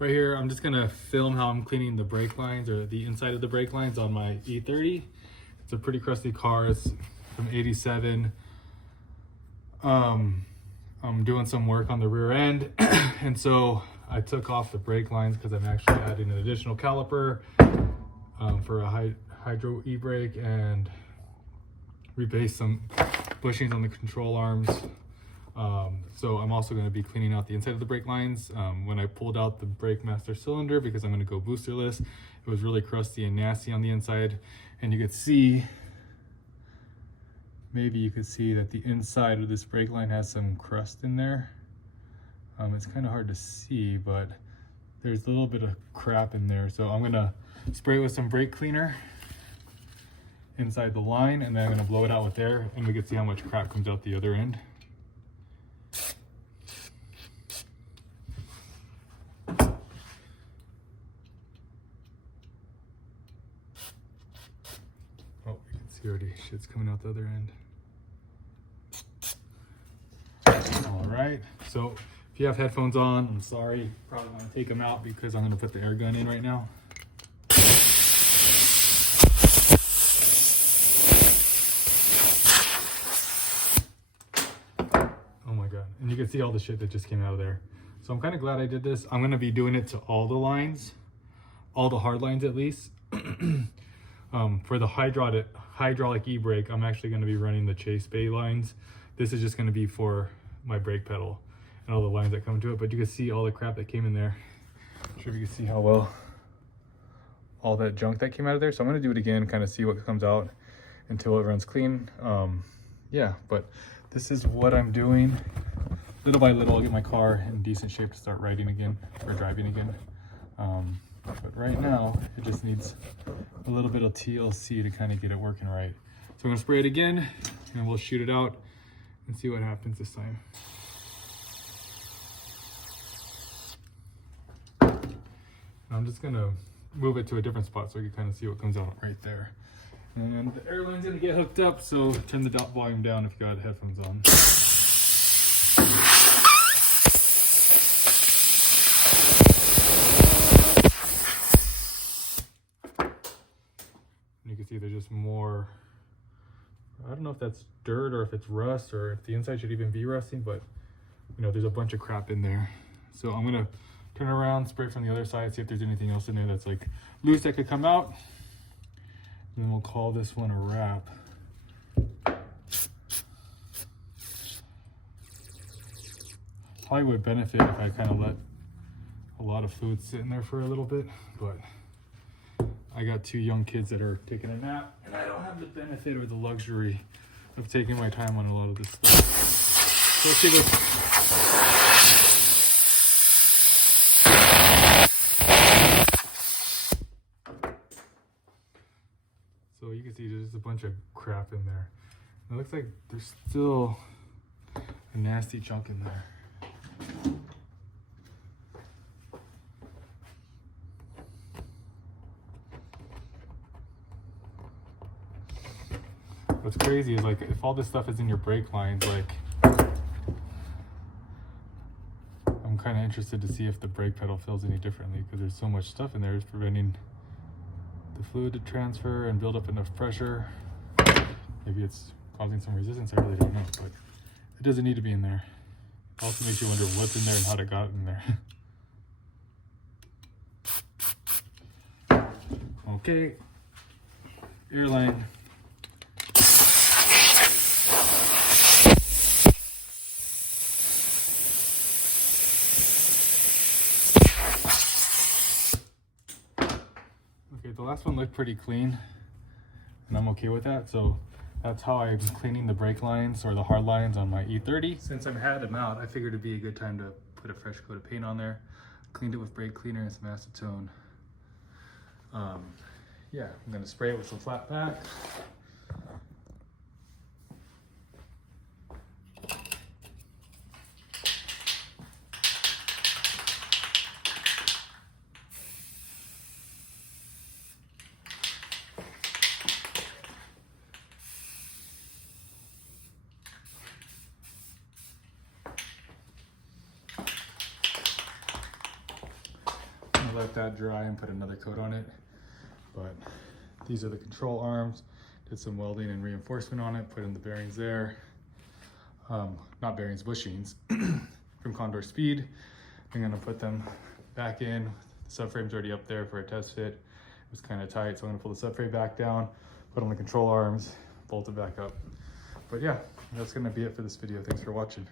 Right here, I'm just gonna film how I'm cleaning the brake lines, or the inside of the brake lines on my E30. It's a pretty crusty car. It's from '87. I'm doing some work on the rear end, and so I took off the brake lines because I'm actually adding an additional caliper for a hydro e-brake, and rebased some bushings on the control arms. So I'm also going to be cleaning out the inside of the brake lines. When I pulled out the brake master cylinder, because I'm going to go boosterless, it was really crusty and nasty on the inside. And you could see, maybe you could see that the inside of this brake line has some crust in there. It's kind of hard to see, but there's a little bit of crap in there. So I'm going to spray it with some brake cleaner inside the line, and then I'm going to blow it out with air, and we can see how much crap comes out the other end. Oh, you can see already shit's coming out the other end. All right, so if you have headphones on, I'm sorry, you probably want to take them out because I'm going to put the air gun in right now. Oh my God, and you can see all the shit that just came out of there. So I'm kind of glad I did this. I'm going to be doing it to all the lines, all the hard lines at least. For the hydraulic e-brake, I'm actually going to be running the Chase Bay lines. This is just going to be for my brake pedal and all the lines that come to it, but you can see all the crap that came in there. I'm sure if you can see how well all that junk that came out of there. So I'm going to do it again, kind of see what comes out until it runs clean. Yeah, but this is what I'm doing. Little by little, I'll get my car in decent shape to start riding again, or driving again. But right now, it just needs a little bit of TLC to kind of get it working right. So I'm gonna spray it again, and we'll shoot it out and see what happens this time. I'm just gonna move it to a different spot so you can kind of see what comes out right there. And the air line's gonna get hooked up, so turn the volume down if you got headphones on. You can see there's just more, I don't know if that's dirt or if it's rust or if the inside should even be rusting, but you know, there's a bunch of crap in there. So I'm gonna turn around, spray from the other side, see if there's anything else in there that's like loose that could come out. And then we'll call this one a wrap. Probably would benefit if I kind of let a lot of fluid sit in there for a little bit, but I got two young kids that are taking a nap, and I don't have the benefit or the luxury of taking my time on a lot of this stuff. So let's see So you can see there's a bunch of crap in there. It looks like there's still a nasty chunk in there. What's crazy is, like, if all this stuff is in your brake lines, like, I'm kind of interested to see if the brake pedal feels any differently, because there's so much stuff in there. It's preventing the fluid to transfer and build up enough pressure. Maybe it's causing some resistance, I really don't know, but it doesn't need to be in there. It also makes you wonder what's in there and how it got in there. Okay, airline. Okay, the last one looked pretty clean, and I'm okay with that. So that's how I'm cleaning the brake lines, or the hard lines, on my E30. Since I've had them out, I figured it'd be a good time to put a fresh coat of paint on there. Cleaned it with brake cleaner and some acetone. Yeah, I'm gonna spray it with some flat pack. gonna let that dry and put another coat on it. But these are the control arms. Did some welding and reinforcement on it, put in the bearings there. Not bearings, bushings from Condor Speed. I'm gonna put them back in. The subframe's already up there for a test fit. It was kind of tight, so I'm gonna pull the subframe back down, put on the control arms, bolt it back up. But yeah, that's gonna be it for this video. Thanks for watching.